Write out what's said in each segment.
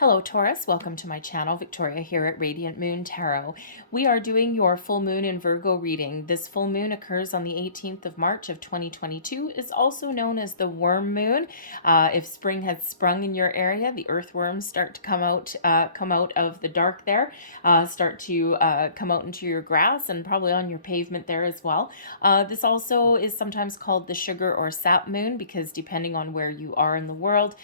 Hello Taurus, welcome to my channel. Victoria here at Radiant Moon Tarot. We are doing your full moon in Virgo reading. This full moon occurs on the 18th of March of 2022. It's also known as the worm moon. If spring has sprung in your area, the earthworms start to come out of the dark there, start to come out into your grass and probably on your pavement there as well. This also is sometimes called the sugar or sap moon because depending on where you are in the world,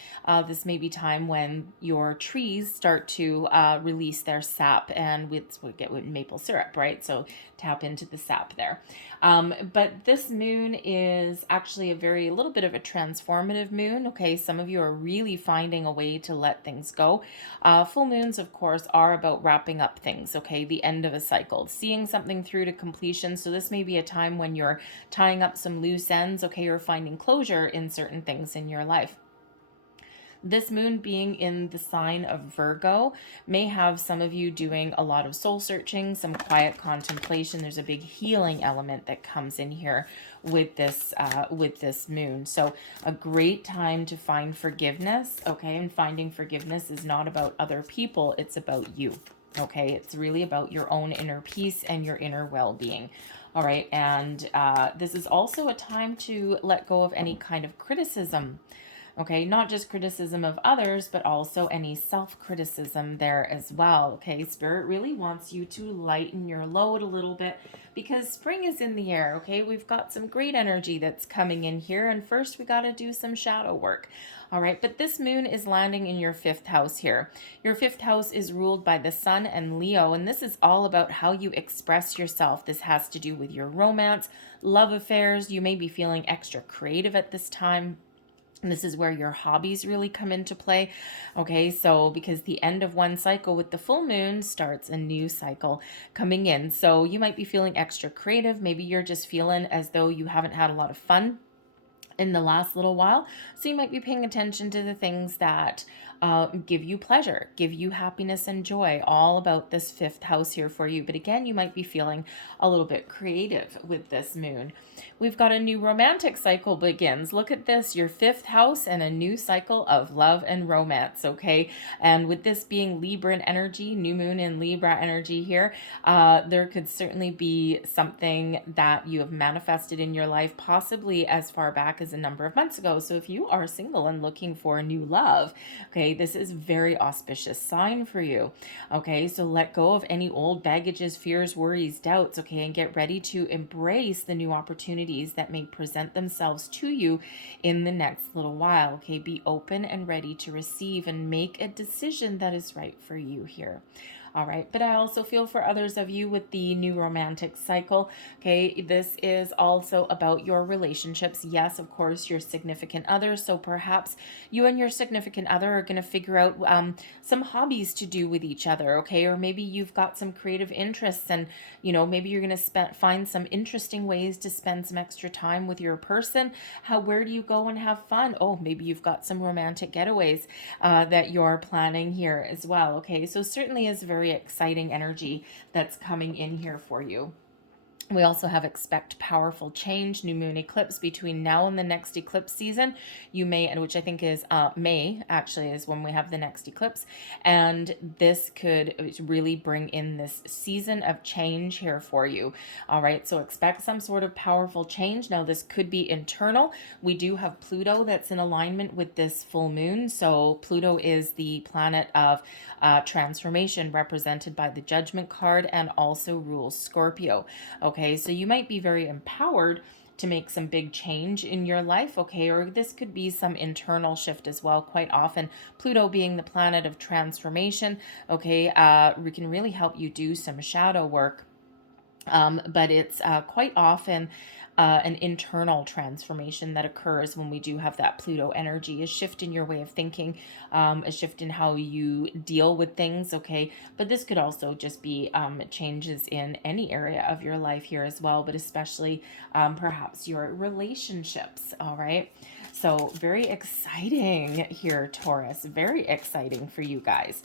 this may be time when your trees start to release their sap, and we get with maple syrup, right? So tap into the sap there. But this moon is actually a little bit of a transformative moon. Okay, some of you are really finding a way to let things go. Full moons, of course, are about wrapping up things. Okay, the end of a cycle, seeing something through to completion. So this may be a time when you're tying up some loose ends. Okay, or finding closure in certain things in your life. This moon being in the sign of Virgo may have some of you doing a lot of soul searching, some quiet contemplation. There's a big healing element that comes in here with this moon. So a great time to find forgiveness, okay? And finding forgiveness is not about other people, it's about you, okay? It's really about your own inner peace and your inner well-being. All right, and this is also a time to let go of any kind of criticism. Okay, not just criticism of others, but also any self-criticism there as well. Okay, Spirit really wants you to lighten your load a little bit because spring is in the air. Okay, we've got some great energy that's coming in here, and first we got to do some shadow work. All right, but this moon is landing in your 5th house here. Your 5th house is ruled by the Sun and Leo, and this is all about how you express yourself. This has to do with your romance, love affairs. You may be feeling extra creative at this time. And this is where your hobbies really come into play. Okay, so because the end of one cycle with the full moon starts a new cycle coming in. So you might be feeling extra creative. Maybe you're just feeling as though you haven't had a lot of fun in the last little while. So you might be paying attention to the things that give you pleasure, give you happiness and joy, all about this 5th house here for you. But again, you might be feeling a little bit creative with this moon. We've got a new romantic cycle begins. Look at this, your 5th house and a new cycle of love and romance, okay? And with this being Libran energy, new moon in Libra energy here, there could certainly be something that you have manifested in your life, possibly as far back as a number of months ago. So if you are single and looking for a new love, okay, this is a very auspicious sign for you. Okay, so let go of any old baggages, fears, worries, doubts, okay, and get ready to embrace the new opportunities that may present themselves to you in the next little while. Okay, be open and ready to receive and make a decision that is right for you here. All right, but I also feel for others of you with the new romantic cycle. Okay, this is also about your relationships. Yes, of course, your significant other. So perhaps you and your significant other are going to figure out some hobbies to do with each other. Okay, or maybe you've got some creative interests, and maybe you're going to find some interesting ways to spend some extra time with your person. Where do you go and have fun? Oh, maybe you've got some romantic getaways that you're planning here as well. Okay, so certainly is very exciting energy that's coming in here for you. We also have expect powerful change, new moon eclipse between now and the next eclipse season. You may, and which I think is May, actually, is when we have the next eclipse. And this could really bring in this season of change here for you. All right, so expect some sort of powerful change. Now, this could be internal. We do have Pluto that's in alignment with this full moon. So Pluto is the planet of transformation, represented by the Judgment card, and also rules Scorpio. Okay, so you might be very empowered to make some big change in your life, okay, or this could be some internal shift as well. Quite often, Pluto being the planet of transformation, okay, we can really help you do some shadow work. But it's quite often an internal transformation that occurs when we do have that Pluto energy, a shift in your way of thinking, a shift in how you deal with things, okay? But this could also just be changes in any area of your life here as well, but especially perhaps your relationships, all right? So very exciting here, Taurus, very exciting for you guys.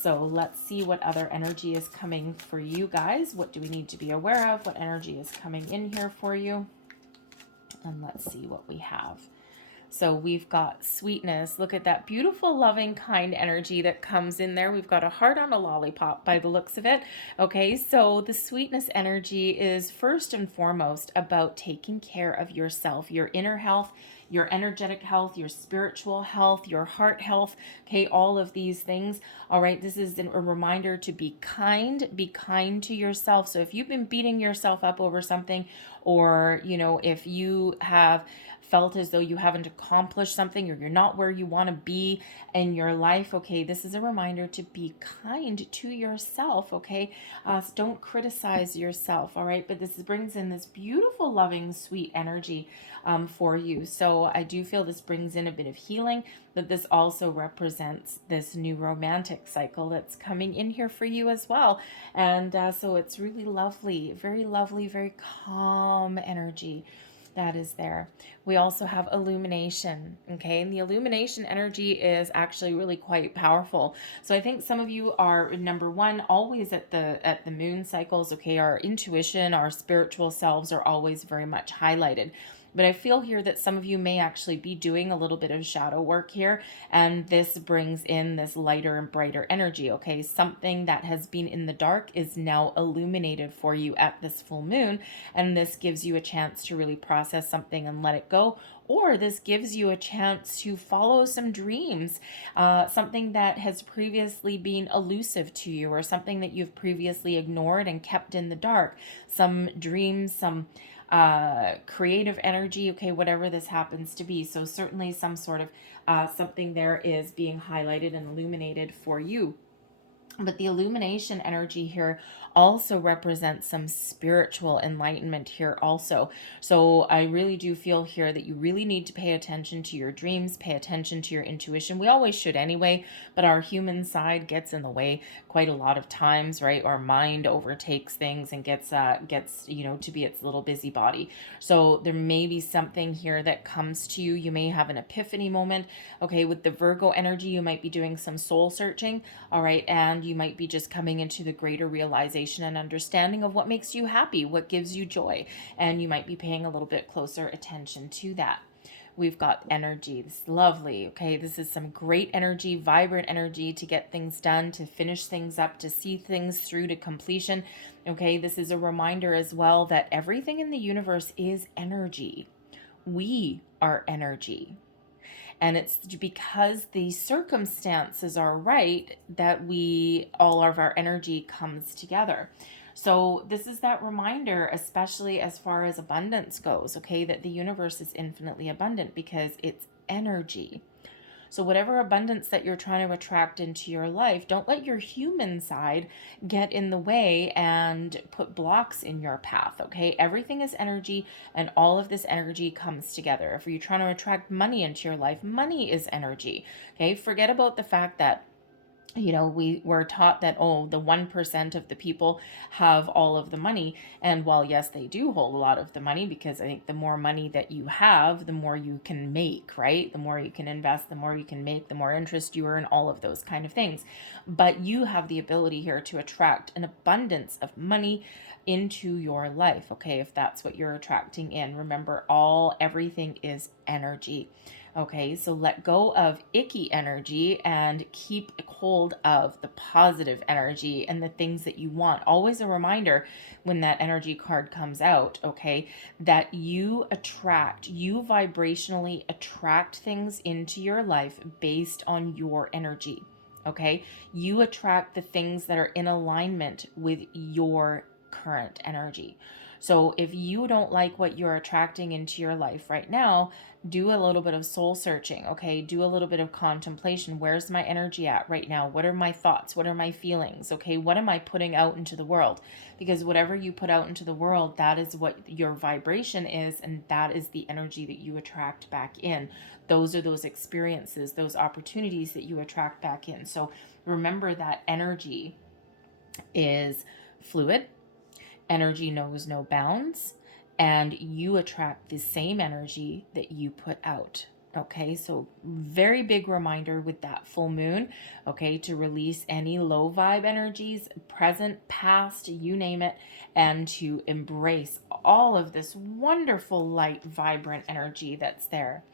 So let's see what other energy is coming for you guys. What do we need to be aware of? What energy is coming in here for you? And let's see what we have. So we've got sweetness. Look at that beautiful, loving, kind energy that comes in there. We've got a heart on a lollipop by the looks of it. Okay, so the sweetness energy is first and foremost about taking care of yourself, your inner health, your energetic health, your spiritual health, your heart health, okay, all of these things. All right, this is a reminder to be kind to yourself. So if you've been beating yourself up over something, or, if you have felt as though you haven't accomplished something, or you're not where you want to be in your life, okay, this is a reminder to be kind to yourself, okay? So don't criticize yourself, all right? But this brings in this beautiful, loving, sweet energy for you. So I do feel this brings in a bit of healing, but this also represents this new romantic cycle that's coming in here for you as well. And so it's really lovely, very calm energy that is there. We also have illumination, okay? And the illumination energy is actually really quite powerful. So I think some of you are, number one, always at the moon cycles, okay? Our intuition, our spiritual selves are always very much highlighted. But I feel here that some of you may actually be doing a little bit of shadow work here, and this brings in this lighter and brighter energy, okay? Something that has been in the dark is now illuminated for you at this full moon, and this gives you a chance to really process something and let it go, or this gives you a chance to follow some dreams, something that has previously been elusive to you, or something that you've previously ignored and kept in the dark. Some dreams, some creative energy, okay, whatever this happens to be. So certainly some sort of something there is being highlighted and illuminated for you. But the illumination energy here also represents some spiritual enlightenment here also. So I really do feel here that you really need to pay attention to your dreams, pay attention to your intuition. We always should anyway, but our human side gets in the way quite a lot of times, right? Our mind overtakes things and gets to be its little busybody. So there may be something here that comes to you. You may have an epiphany moment. Okay, with the Virgo energy, you might be doing some soul searching, all right, and you might be just coming into the greater realization and understanding of what makes you happy, what gives you joy, and you might be paying a little bit closer attention to that. We've got energy. This is lovely. Okay, this is some great energy, vibrant energy to get things done, to finish things up, to see things through to completion. Okay, this is a reminder as well that everything in the universe is energy. We are energy. And it's because the circumstances are right that all of our energy comes together. So this is that reminder, especially as far as abundance goes, okay, that the universe is infinitely abundant because it's energy. So whatever abundance that you're trying to attract into your life, don't let your human side get in the way and put blocks in your path, okay? Everything is energy, and all of this energy comes together. If you're trying to attract money into your life, money is energy, okay? Forget about the fact that we were taught that, oh, the 1% of the people have all of the money. And while, yes, they do hold a lot of the money, because I think the more money that you have, the more you can make, right? The more you can invest, the more you can make, the more interest you earn, all of those kind of things. But you have the ability here to attract an abundance of money into your life, okay? If that's what you're attracting in. Remember, everything is energy. Okay, so let go of icky energy and keep hold of the positive energy and the things that you want. Always a reminder when that energy card comes out, okay, that you vibrationally attract things into your life based on your energy. Okay, you attract the things that are in alignment with your current energy. So if you don't like what you're attracting into your life right now, do a little bit of soul searching, okay? Do a little bit of contemplation. Where's my energy at right now? What are my thoughts? What are my feelings? Okay, what am I putting out into the world? Because whatever you put out into the world, that is what your vibration is, and that is the energy that you attract back in. Those are those experiences, those opportunities that you attract back in. So remember that energy is fluid. Energy knows no bounds, and you attract the same energy that you put out. Okay, so very big reminder with that full moon, okay, to release any low vibe energies, present, past, you name it, and to embrace all of this wonderful, light, vibrant energy that's there.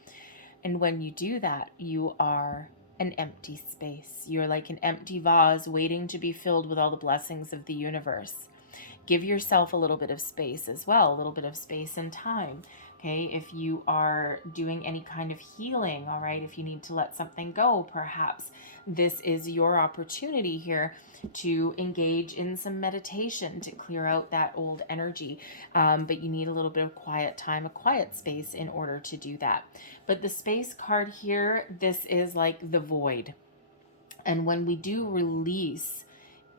And when you do that, you are an empty space. You're like an empty vase waiting to be filled with all the blessings of the universe. Give yourself a little bit of space as well, a little bit of space and time. Okay, if you are doing any kind of healing, all right, if you need to let something go, perhaps this is your opportunity here to engage in some meditation to clear out that old energy. But you need a little bit of quiet time, a quiet space in order to do that. But the space card here, this is like the void. And when we do release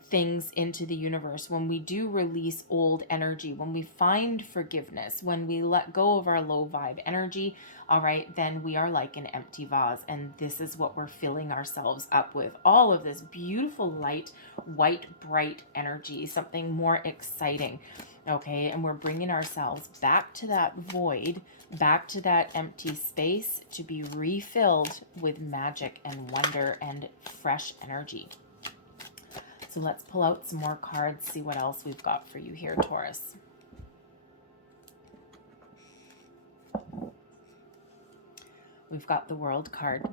things into the universe, when we do release old energy, when we find forgiveness, when we let go of our low vibe energy, all right, then we are like an empty vase. And this is what we're filling ourselves up with. All of this beautiful, light, white, bright energy, something more exciting. Okay, and we're bringing ourselves back to that void, back to that empty space to be refilled with magic and wonder and fresh energy. So let's pull out some more cards, see what else we've got for you here, Taurus. We've got the World card.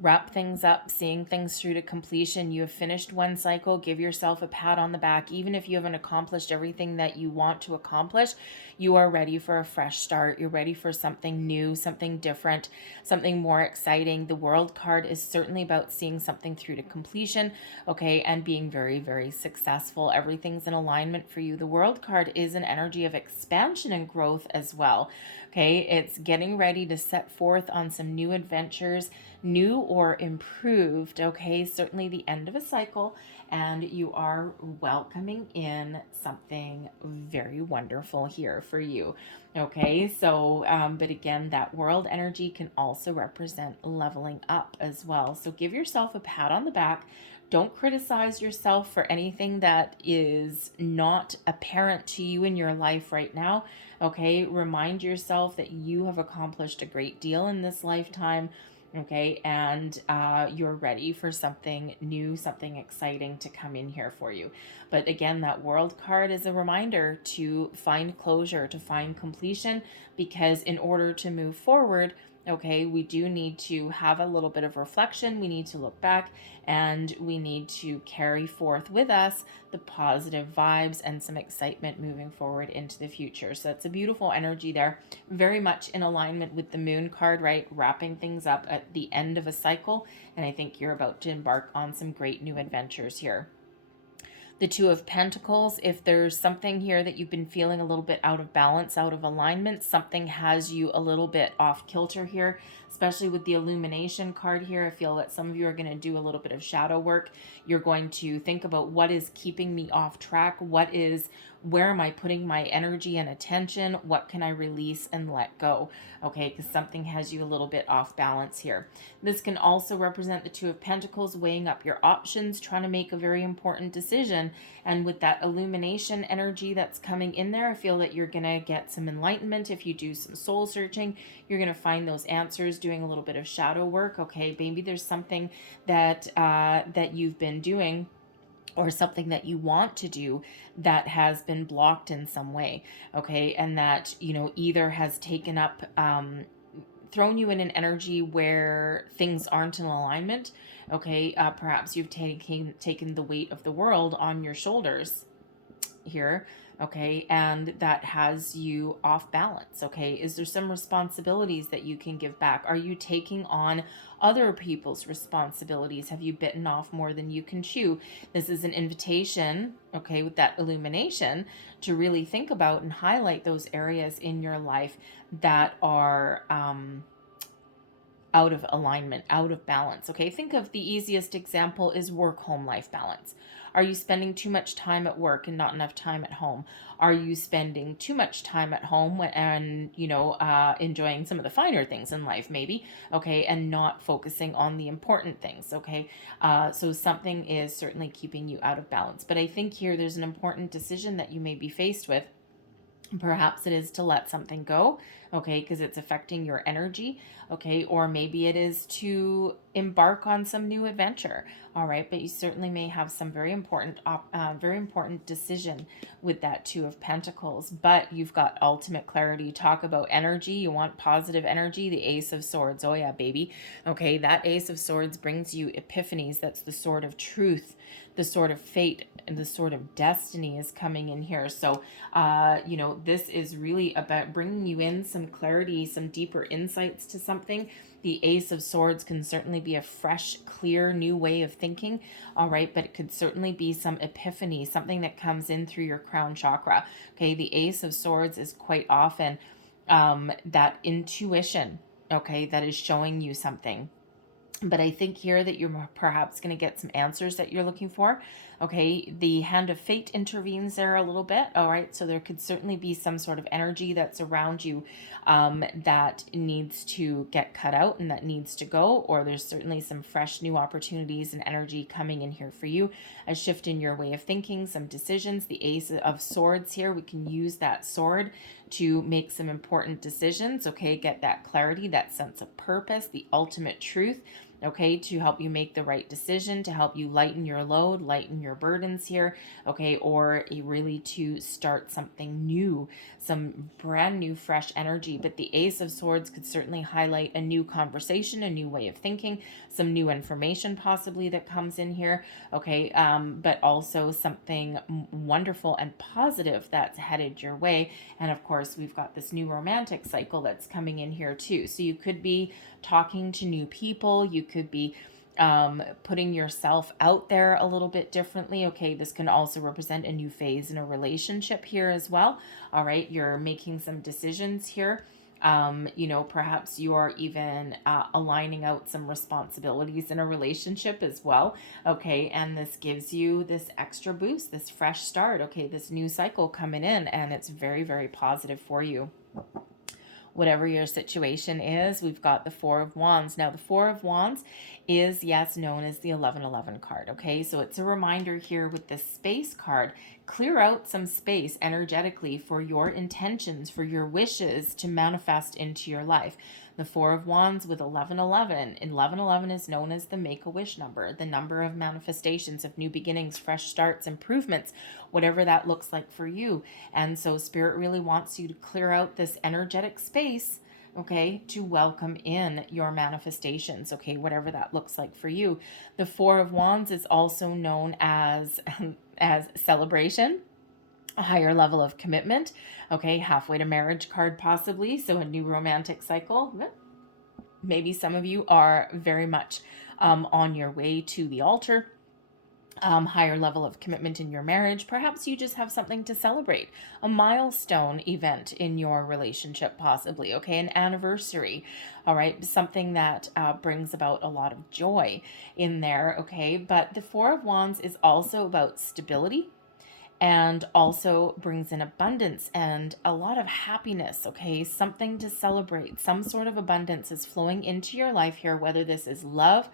Wrap things up, seeing things through to completion. You have finished one cycle. Give yourself a pat on the back. Even if you haven't accomplished everything that you want to accomplish, you are ready for a fresh start. You're ready for something new, something different, something more exciting. The World card is certainly about seeing something through to completion, okay, and being very, very successful. Everything's in alignment for you. The World card is an energy of expansion and growth as well, okay? It's getting ready to set forth on some new adventures, new or improved, okay? Certainly the end of a cycle, and you are welcoming in something very wonderful here for you, okay? So, but again, that world energy can also represent leveling up as well. So give yourself a pat on the back. Don't criticize yourself for anything that is not apparent to you in your life right now, okay? Remind yourself that you have accomplished a great deal in this lifetime, okay, and you're ready for something new, something exciting to come in here for you. But again, that World card is a reminder to find closure, to find completion, because in order to move forward, okay, we do need to have a little bit of reflection. We need to look back, and we need to carry forth with us the positive vibes and some excitement moving forward into the future. So that's a beautiful energy there, very much in alignment with the Moon card, right? Wrapping things up at the end of a cycle. And I think you're about to embark on some great new adventures here. The Two of Pentacles, if there's something here that you've been feeling a little bit out of balance, out of alignment, something has you a little bit off kilter here, especially with the Illumination card here. I feel that some of you are going to do a little bit of shadow work. You're going to think about what is keeping me off track, where am I putting my energy and attention, what can I release and let go, okay, because something has you a little bit off balance here. This can also represent the Two of Pentacles, weighing up your options, trying to make a very important decision. And with that Illumination energy that's coming in there, I feel that you're going to get some enlightenment. If you do some soul searching, you're going to find those answers, doing a little bit of shadow work, okay? Maybe there's something that that you've been doing, or something that you want to do that has been blocked in some way, okay? And that, you know, either has taken up, thrown you in an energy where things aren't in alignment, okay? Perhaps you've taken the weight of the world on your shoulders here, okay, and that has you off balance, okay? Is there some responsibilities that you can give back? Are you taking on other people's responsibilities? Have you bitten off more than you can chew? This is an invitation, okay, with that Illumination, to really think about and highlight those areas in your life that are out of alignment, out of balance, okay? Think of the easiest example is work-home life balance. Are you spending too much time at work and not enough time at home? Are you spending too much time at home and, you know, enjoying some of the finer things in life maybe, okay, and not focusing on the important things, okay? So something is certainly keeping you out of balance. But I think here there's an important decision that you may be faced with. Perhaps it is to let something go. okay, because it's affecting your energy, okay, or maybe it is to embark on some new adventure, all right, but you certainly may have some very important decision with that Two of Pentacles, but you've got ultimate clarity. Talk about energy. You want positive energy. The Ace of Swords. Oh yeah, baby. Okay, that Ace of Swords brings you epiphanies. That's the sword of truth, the sword of fate, and the sword of destiny is coming in here. So, you know, this is really about bringing you in some clarity, some deeper insights to something. The Ace of Swords can certainly be a fresh, clear, new way of thinking, all right, but it could certainly be some epiphany, something that comes in through your crown chakra. Okay, the Ace of Swords is quite often that intuition, okay, that is showing you something. But I think here that you're perhaps going to get some answers that you're looking for. Okay, the Hand of Fate intervenes there a little bit. All right, so there could certainly be some sort of energy that's around you that needs to get cut out and that needs to go, or there's certainly some fresh new opportunities and energy coming in here for you. A shift in your way of thinking, some decisions. The Ace of Swords here, we can use that sword to make some important decisions. Okay, get that clarity, that sense of purpose, the ultimate truth, okay, to help you make the right decision, to help you lighten your load, lighten your burdens here, okay, or really to start something new, some brand new, fresh energy. But the Ace of Swords could certainly highlight a new conversation, a new way of thinking, some new information possibly that comes in here, okay, but also something wonderful and positive that's headed your way. And of course, we've got this new romantic cycle that's coming in here too. So you could be talking to new people. You could be putting yourself out there a little bit differently. Okay, this can also represent a new phase in a relationship here as well. All right, you're making some decisions here. You know, perhaps you are even aligning out some responsibilities in a relationship as well. Okay, and this gives you this extra boost, this fresh start. Okay, this new cycle coming in, and it's very, very positive for you. Whatever your situation is, we've got the Four of Wands. Now, the Four of Wands is, yes, known as the 1111 card, okay? So it's a reminder here with this space card. Clear out some space energetically for your intentions, for your wishes to manifest into your life. The Four of Wands with 1111. 1111 is known as the Make-A-Wish number, the number of manifestations of new beginnings, fresh starts, improvements, whatever that looks like for you. And so Spirit really wants you to clear out this energetic space, okay, to welcome in your manifestations, okay, whatever that looks like for you. The Four of Wands is also known as celebration, a higher level of commitment, okay, halfway to marriage card possibly, so a new romantic cycle. Maybe some of you are very much on your way to the altar. Higher level of commitment in your marriage. Perhaps you just have something to celebrate, a milestone event in your relationship possibly, okay, an anniversary, all right, something that brings about a lot of joy in there, okay. But the Four of Wands is also about stability and also brings in abundance and a lot of happiness, okay, something to celebrate. Some sort of abundance is flowing into your life here, whether this is love,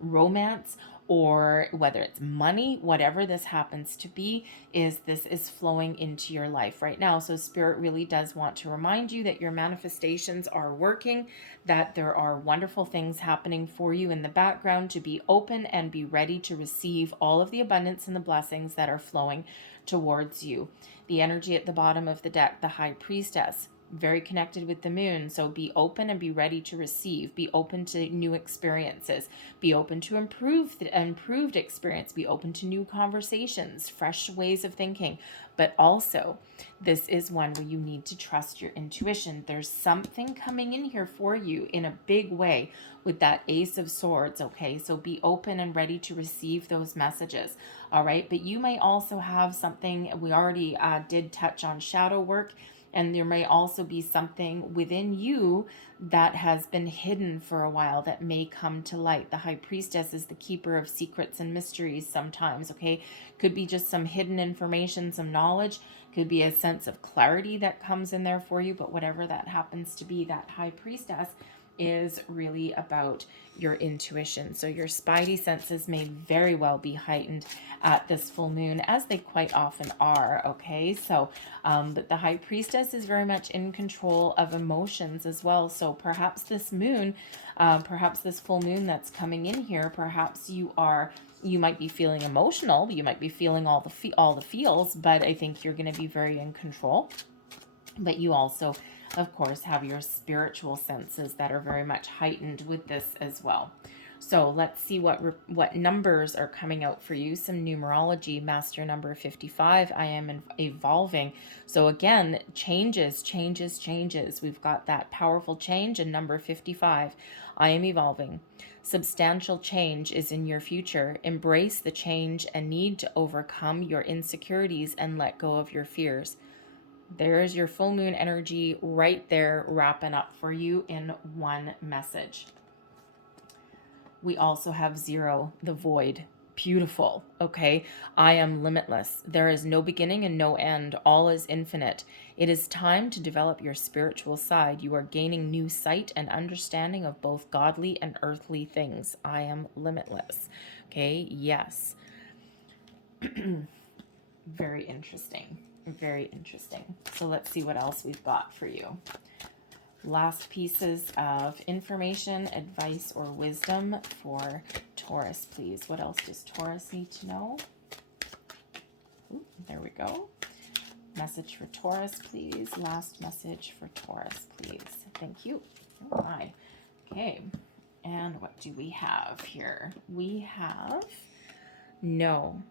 romance, or whether it's money, whatever this happens to be, this is flowing into your life right now. So Spirit really does want to remind you that your manifestations are working, that there are wonderful things happening for you in the background, to be open and be ready to receive all of the abundance and the blessings that are flowing towards you. The energy at the bottom of the deck, the High Priestess, very connected with the moon. So be open and be ready to receive. Be open to new experiences. Be open to improved experience. Be open to new conversations, fresh ways of thinking. But also, this is one where you need to trust your intuition. There's something coming in here for you in a big way with that Ace of Swords, okay? So be open and ready to receive those messages, all right? But you may also have something, we already did touch on shadow work, and there may also be something within you that has been hidden for a while that may come to light. The High Priestess is the keeper of secrets and mysteries sometimes, okay? Could be just some hidden information, some knowledge. Could be a sense of clarity that comes in there for you. But whatever that happens to be, that High Priestess is really about your intuition. So your spidey senses may very well be heightened at this full moon, as they quite often are, okay? So, but the High Priestess is very much in control of emotions as well. So perhaps this moon, perhaps this full moon that's coming in here, perhaps you might be feeling emotional, you might be feeling all the feels, but I think you're going to be very in control. But you also, of course, have your spiritual senses that are very much heightened with this as well. So let's see what numbers are coming out for you. Some numerology. Master number 55. I am evolving. So again, changes. We've got that powerful change in number 55. I am evolving. Substantial change is in your future. Embrace the change and need to overcome your insecurities and let go of your fears. There's your full moon energy right there, wrapping up for you in one message. We also have 0, the void. Beautiful. Okay. I am limitless. There is no beginning and no end. All is infinite. It is time to develop your spiritual side. You are gaining new sight and understanding of both godly and earthly things. I am limitless. Okay. Yes. Very interesting. Very interesting. So let's see what else we've got for you. Last pieces of information, advice, or wisdom for Taurus, please. What else does Taurus need to know? Ooh, there we go. Message for Taurus, please. Last message for Taurus, please. Thank you. Oh my. Okay. And what do we have here? We have no.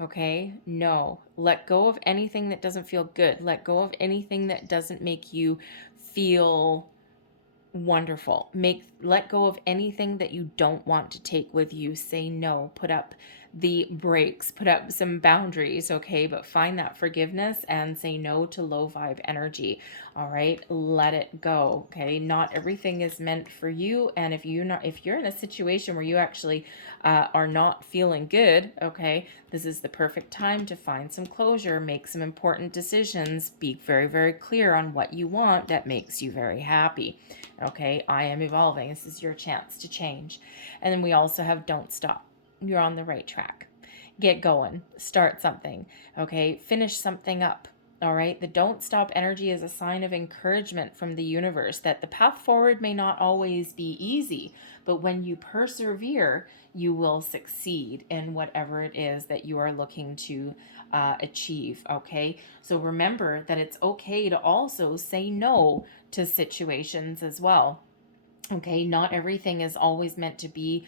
Okay, no. Let go of anything that doesn't feel good. Let go of anything that doesn't make you feel wonderful. Let go of anything that you don't want to take with you. Say no. Put up the brakes. Put up some boundaries, okay? But find that forgiveness and say no to low vibe energy. All right? Let it go, okay? Not everything is meant for you, and if you're in a situation where you actually are not feeling good, okay? This is the perfect time to find some closure, make some important decisions, be very, very clear on what you want that makes you very happy. Okay, I am evolving. This is your chance to change. And then we also have don't stop. You're on the right track. Get going. Start something. Okay, finish something up. All right, the don't stop energy is a sign of encouragement from the universe that the path forward may not always be easy, but when you persevere, you will succeed in whatever it is that you are looking to achieve. Okay, so remember that it's okay to also say no to situations as well. Okay, not everything is always meant to be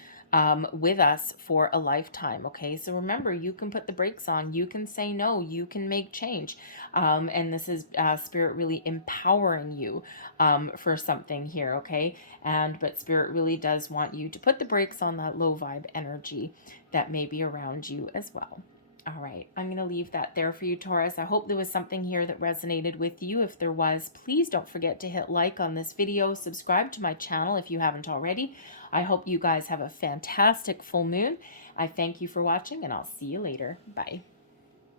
with us for a lifetime. Okay, so remember, you can put the brakes on, you can say no, you can make change. And this is Spirit really empowering you for something here. Okay, but Spirit really does want you to put the brakes on that low vibe energy that may be around you as well. All right, I'm going to leave that there for you, Taurus. I hope there was something here that resonated with you. If there was, please don't forget to hit like on this video. Subscribe to my channel if you haven't already. I hope you guys have a fantastic full moon. I thank you for watching, and I'll see you later. Bye.